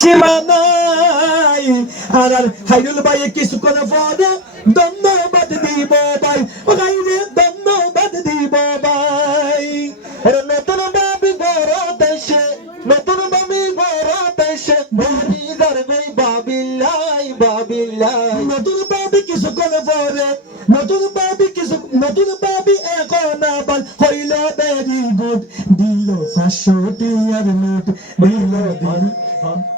সীমানাই আর হাইরুল ভাই কিছুক্ষণ পরে ধন্যবাদ দিব ভাই ভাইরে ধন্যবাদ দিব ভাই নতুন ভাবি বড় দেশে নতুন ভাবি বড় দেশে ভাবি ধরবে বাবিল্লাই বাবিল্লাই নতুন ভাবি কিছুক্ষণ পরে নতুন ভাবি এখন আবার হইল ভেরি গুড দিল 500 টিয়ার নোট দিল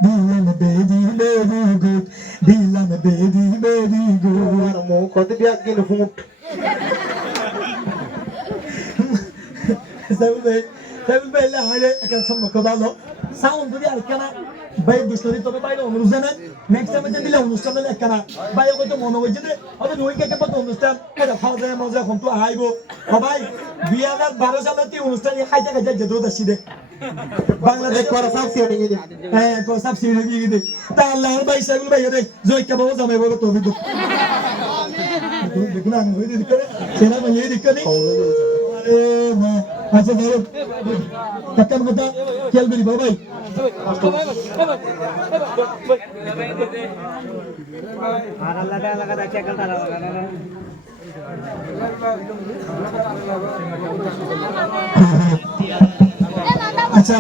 দিলাম বেরি বেরি গুড দিলাম বেরি বেরি গুড আর মো কত বিয়াক গেল ফুট সাইবুল ভাই হারে একটা সম্পর্ক ভালো সাউন্ড যদি আর কেন ভাই দুষ্টরি তবে বাইরে অনুষ্ঠানে নেক্সট টাইমে যে দিলে অনুষ্ঠানে একখানা ভাই কত মনে হয়েছে যে হবে ওই কে কত অনুষ্ঠান এটা খাওয়া যায় মজা এখন তো আইব সবাই 2012 সালে তে অনুষ্ঠানে খাইতে খাইতে যেত দাসি দে বাংলাদেশ করা সাবসিডি গিয়ে হ্যাঁ কো সাবসিডি গিয়ে দে তা আল্লাহর ভাই সাইবুল ভাই রে জয় কে বাবা জামাই বাবা তো বিদু দেখুন আমি হই দিকে সেনা ভাই এই দিকে নেই আরে মা আচ্ছা ধরো কাকার কথা খেয়াল করি বাবাই আচ্ছা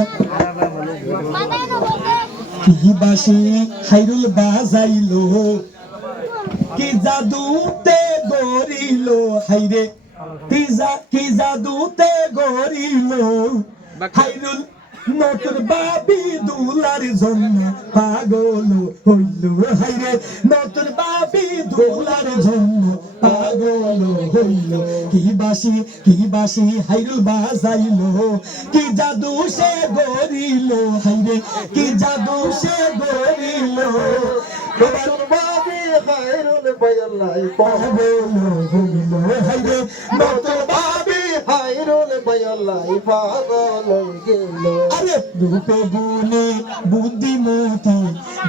কি বাসি হাইরুল বাজাইলো কি জাদুতে গরিলো হাইরে কি জাদুতে গরিলো হাইরুল নতুন বাবি দুলার জন্য পাগল হইল হাইরে নতুন বাবি দুলার জন্য পাগল হইল কি বাসি হাইরুল বাজাইলো কি জাদু সে গরিল হাইরে কি জাদু সে গরিল নতুন বাবি হাইরুল বাজাইলাই পাগল হইল হাইরে নতুন বাবি হাইরুল বাজাইলাই পাগল হইল আরে রূপে গুণে বুদ্ধিমতি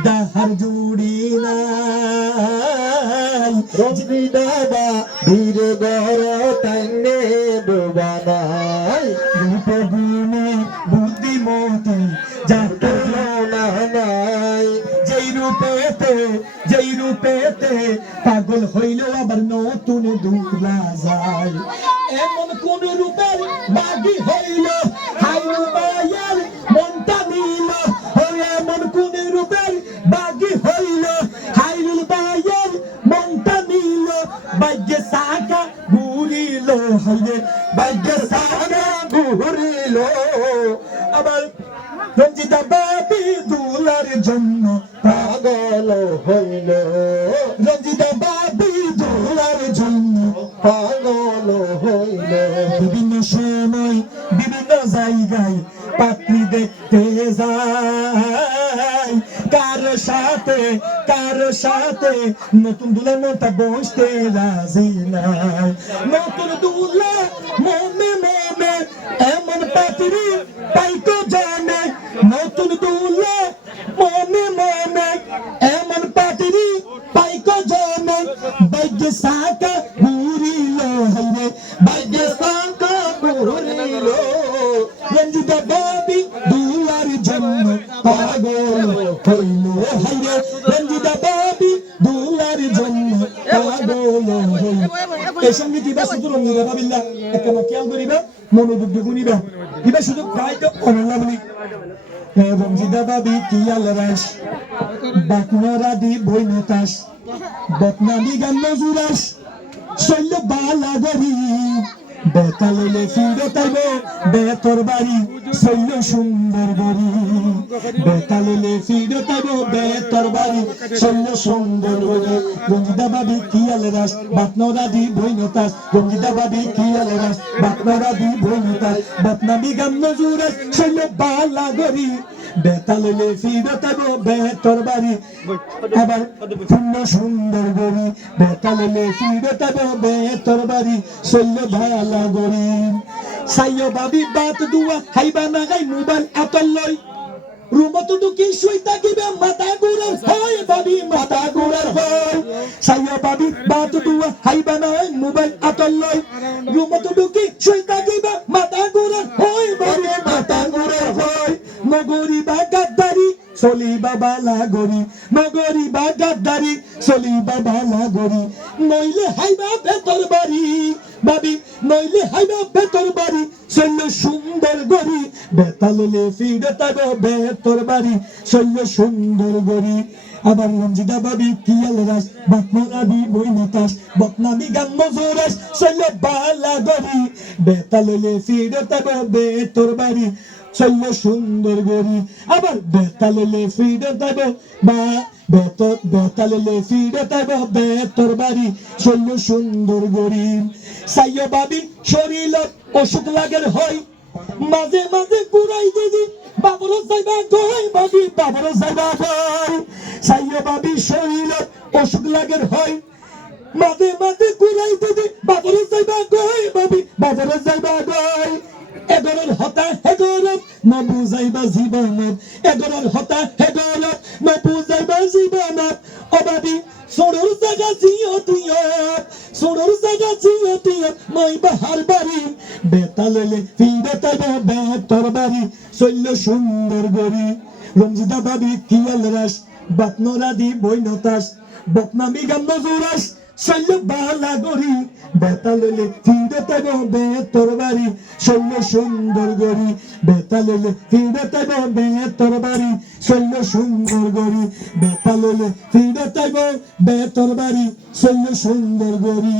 দাহার জুড়ি নাই রজনী দাদা ধীরে গড় টাইনে ডোবানাই রূপে গুণে বুদ্ধিমতি যাকে নাই যেই রূপেতে পাগল হইল আবার নতুন দুলা যায় এমন কোন রূপের বাগি হইল হাইরুল ভাইয়ের মনটা নিল এমন কোন রূপের বাগি হইল হাইরুল ভাইয়ের মনটা নিল ভাগ্যে সাকা ঘুরিল হাইরে ভাগ্যে সাকা ঘুরিল আবার রঞ্জিতা বাবি দুলার জন্য পাগল হইল রঞ্জিতা বাবি দুলার জন্য পাগল হইল বিভিন্ন সময় বিভিন্ন জায়গায় পাত্রী দেখতে যায় কার সাথে নতুন দুলার মনটা বসতে রাজি নাই নতুন দুলা মনে মনে এমন পাত্রী পাইতো জানে নতুন দুলা মনে মনে এমন পাত্রী পাইতো জানে ভাগ্য সাকা ঘুরিল হাইরে ভাগ্য সাকা ঘুরিল রঞ্জিতা বাবি দুলার জন্য পাগল হইল হাইরে রঞ্জিতা বাবি দুলার জন্য পাগল হইল এই সঙ্গে দিবা শুধু রঞ্জিতা বাবিল্লা একটা খেয়াল করিবা মনোযোগ গুনিবা দিবা শুধু গাইতে অনলা বলি রঞ্জিতা বাবি কি আলরাস বাকনরা দি বইনতাস বদনামি গান নজুরাস শৈল বালা গরি বেতালে ফিরে তাইব বেতর বাড়ি শৈল সুন্দর গরি বেতালে ফিরে তাইব বেতর বাড়ি শৈল সুন্দর গরি রঞ্জিতা বাবি কি আলরাস বাকনরা দি বইনতাস রঞ্জিতা বাবি কি আলরাস বাকনরা দি বইনতাস বদনামি গান নজুরাস শৈল বালা গরি বেতালে ফিরে তাইব বেতর বাড়ি আবার পূর্ণ সুন্দর গরি বেতালে ফিরে তাইব বেতর বাড়ি শৈল ভালা গরি সাইয় বাবি বাত দুয়া খাইবা না গাই মোবাইল এতলই রুমতো ঢুকি শুই থাকিবে মাথা ঘুরার হয় বাবি মাথা ঘুরার হয় সাইয় বাবি বাত দুয়া খাইবা না মোবাইল এতলই রুমতো ঢুকি শুই থাকিবে মাথা ঘুরার হয় বাবি মাথা ঘুরার হয় নগরী বা গাদ্দারি চলিবা বালা গরি নগরী বা গাদ্দারি চলিবা বালা গরি নইলে হাইবা ভেতর বাড়ি ভাবি নইলে হাইবা ভেতর বাড়ি শৈল সুন্দর গরি বেতাললে ফিরে তাইব ভেতর বাড়ি শৈল সুন্দর গরি আবার রঞ্জিতা ভাবি কিয়াল রাস বাতনাবি বই নতাস বদনামি গান মজুরাস শৈল বালা গরি বেতাললে ফিরে তাইব ভেতর বাড়ি শৈল সুন্দর গরি আবার বেতাললে ফিরে তাইব বা বেতাললে ফিরে তাইব ভেতর বাড়ি শৈল সুন্দর গরি সাইয় ভাবি শরীর অসুখ লাগের হয় মাঝে মাঝে পুরাই দিদি বাবর যাইবা গই ভাবি বাবর যাইবা গই সাইয় ভাবি শরীর অসুখ লাগের হয় মাঝে মাঝে পুরাই দিদি বাবর যাইবা গই ভাবি বাবর যাইবা গই এগরের হতা হেগরত নবুজাইবা জীবনত এগরের হতা হেগরত নবুজাইবা জীবনত অবাবি সোড়র জায়গা জিয়তিয়ত সোড়র জায়গা জিয়তিয়ত নই বাহার বাড়ি বেতাললে ফিরে তাইব বেতর বাড়ি শৈল সুন্দর গরি রঞ্জিতা ভাবি কিয়াল রাস বাতনরা দি বইনতাস বকনামি গান নজুরাস শৈল বালা গরি বেতাললে ফিরে তাইব বেতর বাড়ি শৈল সুন্দর গরি বেতাললে ফিরে তাইব বেতর বাড়ি শৈল সুন্দর গরি বেতাললে ফিরে তাইব বেতর বাড়ি শৈল সুন্দর গরি